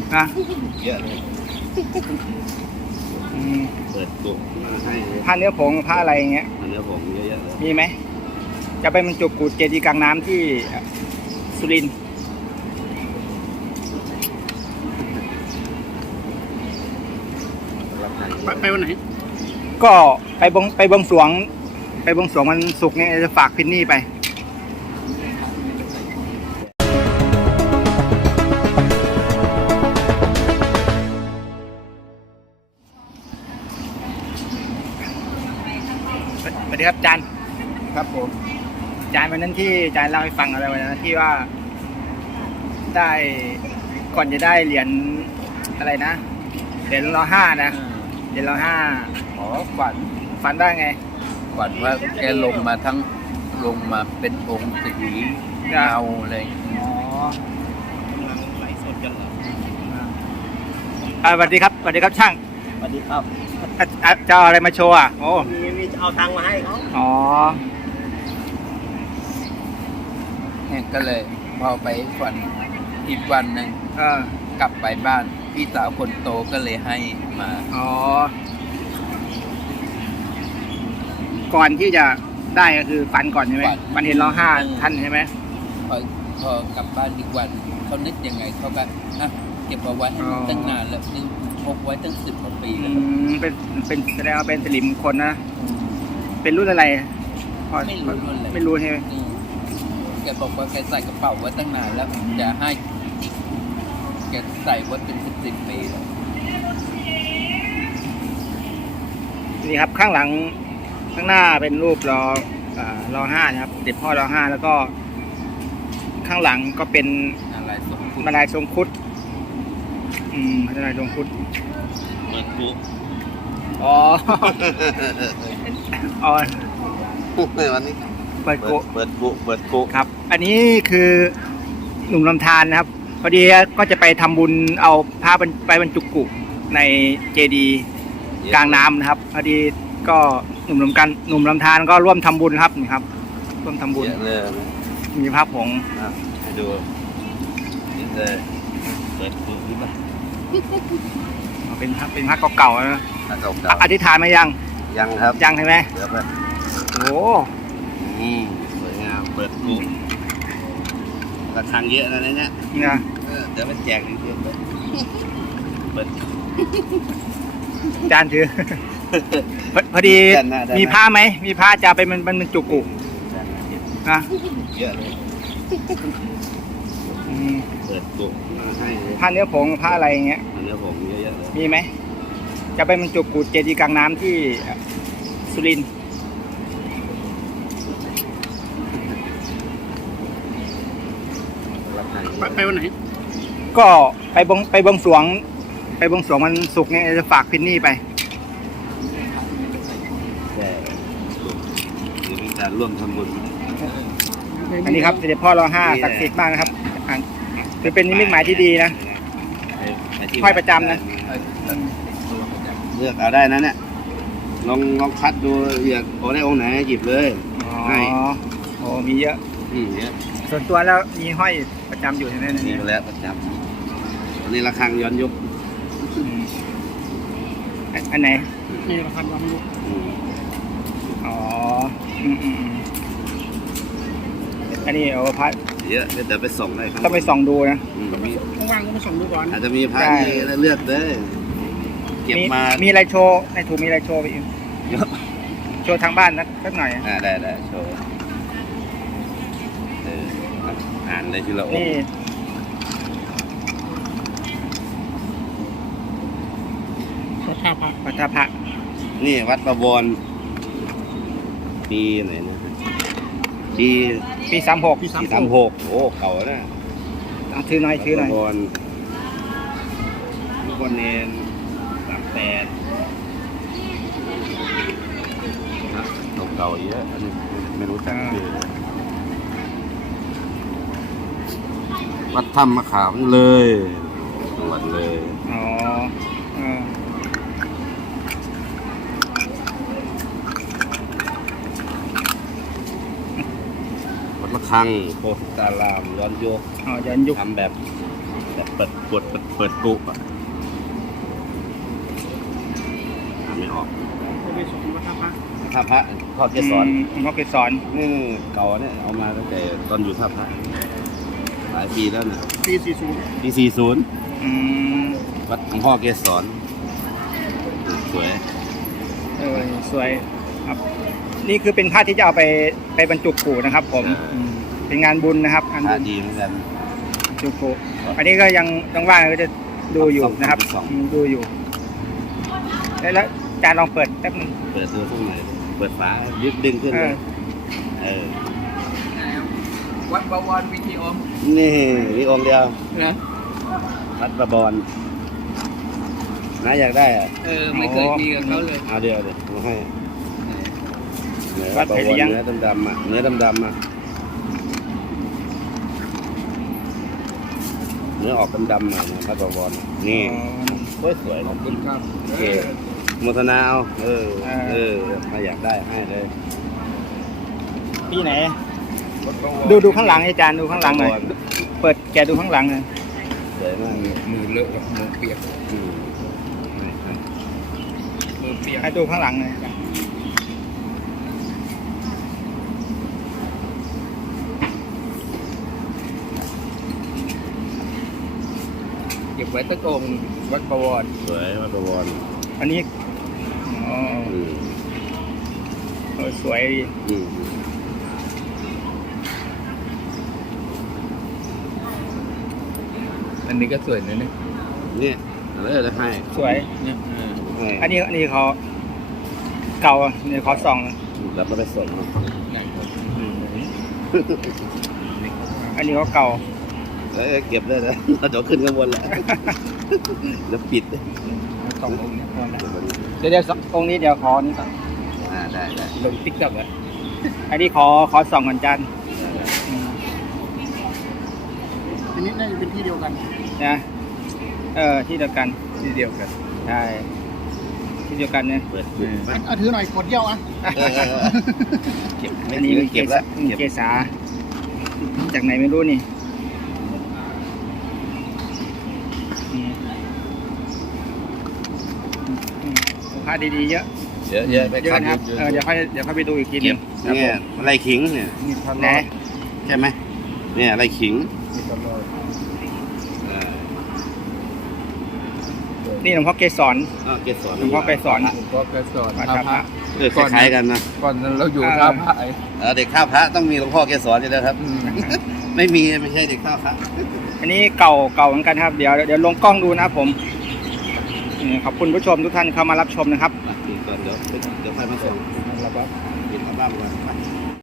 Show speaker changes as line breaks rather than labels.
นะ
เยอะเลยเปิดกุให้
ผ้าเนื้อผงผ้าอะไรอย่างเงี้ย
เนื้อผมเยอะๆเลย
มีไหมจะไปบรรจุกูเจดีย์กลางน้ำที่สุรินทร์
ไปวันไหน
ก็ไปบวงสรวงวันศุกร์เนี่ยจะฝากพินนี่ไปสวัสดีครับอาจารย์
ครับผม
อาจารย์วันนั้นที่อาจารย์เล่าให้ฟังอะไรวันนั้นที่ว่าได้ก่อนจะได้เหรียญอะไรนะเหรียญร.5นะเหรียญร.5
อ๋อ
ฝันได้ไง
ฝันว่าแกลงมาเป็นองค์สีเงาเลย
อ๋อไลฟ์สดกันเหรอสวัสดีครับช่าง
สวัสดีครับ
จะเอาอะไรมาโชว์อ่ะโอ้
มีจะเอาตังมาให้เขา
อ๋อ
เนี่ยก็เลยพอไปฝันอีกวันหนึ่งกลับไปบ้านพี่สาวคนโตก็เลยให้มา
อ๋อก่อนที่จะได้ก็คือฝันก่อนใช่ไหมฝันเห็นร.5ท่านใช่ไหม
พอกลับบ้านอีกวันเขานึกยังไงเขาก็เก็บเอาไว้ให้ตั้งนานแล้วนึกพกไว้ตั้ง10 กว่าปีแล้ว
เป็นแสดงว่าเป็นสิริมงคลนะเป็นรุ่นอะไร
ไม่รู้
ใช่ไหม
แกบอกว่าแกใส่กระเป๋าไว้ตั้งนานแล้วจะให้แกใส่ไว้เป็น10 ปีแล้ว
นี่ครับข้างหลังข้างหน้าเป็นรูปร.5นะครับเด็จพ่อร.5แล้วก็ข้างหลังก็เป็นมาลายทรงคุดมาลายทรงคุด
เปิดกุ
อ๋อ
วันนี้
เปิด
กุ
ครับ อันนี้คือหนุ่มลำธารนะครับพอดีก็จะไปทำบุญเอาผ้าไปบรรจุกุในเจดีย์กลางน้ำนะครับพอดีก็หนุ่มลำธารก็ร่วมทำบุญครับนี่ครับร่วมทำบุญมีภาพผง
ให้ดูนี่เลยเปิดกุนี่ป่ะ
เป็นภาพเก่าๆนะอธิษฐานมายัง
ครับ
ยังใช่ไหม
เดี๋ยวไป
โอ้
สวยงามเปิดกุระฆังเยอะนะเนี่ยเดี๋ยวไปแจกอีกทีเปิด
จานถือพอดีมีผ้าไหมมีผ้าจะไปมันจุกุนะ
เยอะเลยเปิดกุให้
ผ้าเนื้อผงผ้าอะไรอย่างเงี้ย
เนื้อผงเยอะๆเลย
มีไหมจะไปมันจุกุเจดีย์กลางน้ำที่สุรินทร์
ไปวันไหน
ก็ไปบวงสรวงวันศุกร์เนี่ยจะฝากพินนี่ไป
มีการร่วมทำบุญ
อันนี้ครับเสด็จพ่อร.5ศักดิ์สิทธิ์มากนะครับคือเป็นนิมิตหมายที่ดีนะห้อยประจำนะ
เลือกเอาได้นะเนี่ยลองคัดดูอยากได้องค์ไหนหยิบเลย
อ๋อมีเยอะ
เยอะ
ส่วนตัวแล้วมีห้อยประจำอยู่ใช่ไหม
มีแล้วประจำอันนี้ระฆังย้อนยุค
อันไหน
มีระฆังย้อนยุค
อ๋ออันนี้เอาพระ
เยอะเดี๋ยวไปส่องได้ครับ
ต้องไปส่องดูนะ
ว่างก็ไปส่องดูก่อน
อาจจะมีพระที่เลือกได้เก็บมา
มีอะไรโชว์ในถุงมีอะไรโชว์ไปอีกโชว์ทางบ้านสักหน่อย
ได้โชว์อ่านเลยทีละองค์
วัดท่าพระ
นี่วัดประวรปีไหนนะปี36โอ้เก่านะ
ถือหน่อย
ประวรทุกคนเนน38เก่าเยอะอันนี้ไม่รู้จักชื่อวัดถ้ำมะขามเลยจังหวัดเลย
อ๋อ
วัดระฆังโพธิตารามย้อนยุค
ทำแบบ
แบบเปิดกดเปิดกุอ่ะอ่านไม่ออก
ไปส่งวัดท่าพระ
ท่าพระพ่อเกสร
หลวงพ่อเกสร
นี่เก่าเนี่ยเอามาตั้งแต่ตอนอยู่ท่าพระหลายปีแล้วเนี่ย
ปี40
ปี 40
อืม
วัดหลวงพ่อเกสรสวย
สวยครับ นี่คือเป็นผ้าที่จะเอาไปบรรจุกูนะครับ ผมเป็นงานบุญนะครับงาน
พ
บุ
ระ
ญ
ดีเหมือนกัน
บรรจุกูอันนี้ก็ยังว่างก็จะดูอยู่นะครับ
สอง
ดูอยู่แล้วอาจารย์ลองเปิดแป๊บนึง
เปิดดูข้างในเปิดฝาดึงขึ้นเลยเออ
วัดบวรวิธีอม
นี่มีองค์เดียว
นะ
วัดประบอนน้าอยากได้อ่ะ
ไม่เคยมีกับเขาเลย
เอาเดียวเดี๋ยวมาให้เนื้อ
วัด
ประ
ไผ่
บอน
เลี้ยง
เนื้อดำๆอ่ะเนื้อดำๆอ่ะเนื้อออกดำๆหน่อยนะวัดประบอนนี่สวยๆ
ขอ
นะ
บคุณครับ
โอเคโมทนาเอาถ้าอยากได้ให้เลย
ที่ไหน
วัดบวร
ดูข้างหลังอาจารย์ดูข้างหลังหน่อยเปิดแกะดูข้างหลังหน่อย
สวยมาก
มือเลอะมือเปียก
อืม
มือเปียก
ให้ดูข้างหลังหน่อย
เก็บไว้ตะโกงวัดบวร
สวยวัดประบอน
อันนี้อ๋อ
อืม
สวยดี
อืม
อันนี้ก็สวยนะเนี่ย
เนี่ยแล้วจะให้
สวย
เนี่ย
ให้
อันนี้เขาเก่าเนี่ยเขาส่อง
แล้วก็ไปส่ง
ไหนครับ
อันนี้เขาเก่า
แล้วเก็บได้แล้วเราจะขึ้นข้างบนแล้วแล้วปิด
สององค์เนี่ยพอแล้ว
เก็บไว้นี่
เดี๋ยวองค์นี้เดี๋ยวขอนี่ก่อน
ได้
ลงติ๊กต็อกอ่ะ
อันนี้ขอส่องก่อนจานอืม
อันนี้น่าจะเป็นที่เดียวกัน
นะที่เดียวกัน
ที่เดียวกัน
ใช่ที่เดียวกันเนี่ย
เปิดกุ๊บมา
เอาถือหน่อยกดเยี่ยวอ่ะ
เก็บ
อันนี้มี
เก็บแล้วเก็บ
เกษาจากไหนไม่รู้นี่อืมผ้าดีๆเยอะ
เยอะไป
เยอะ
ขัด
นะครับเดี๋ยวค่อยไปดูอีกทีหนึ
เก็
ง
บ
ครับผ
เนี่ย
ม
อะไรขิงเนี่ย
มีพัน
ไหน
ร้อย
ใช่ไหมเนี่ยอะไรขิง
มีพันร้อย
เออ
นี่หลวงพ่อเกสร
เกสร
หลวงพ่อเกสร
หลวงพ่อเกสร
วัด
ท่า
ท่าพ
พ
ระ
ระ
คล้ายๆกันนะ
ก่อนนั้นเราอยู่ท่าพระไอ้
เด็กข้าวพระต้องมีหลวงพ่อเกสรอยู่แล้วครับ
อืม
ไม่มีไม่ใช่เด็กข้าวพระ
อันนี้เก่าเหมือนกันครับเดี๋ยวลงกล้องดูนะครับผมขอบคุณผู้ชมทุกท่านเข้ามารับชมนะครับ
ก่อนเดี๋ยวค่อยมาส่ง
แล้วก็
ปิดอัลบั้มก่อน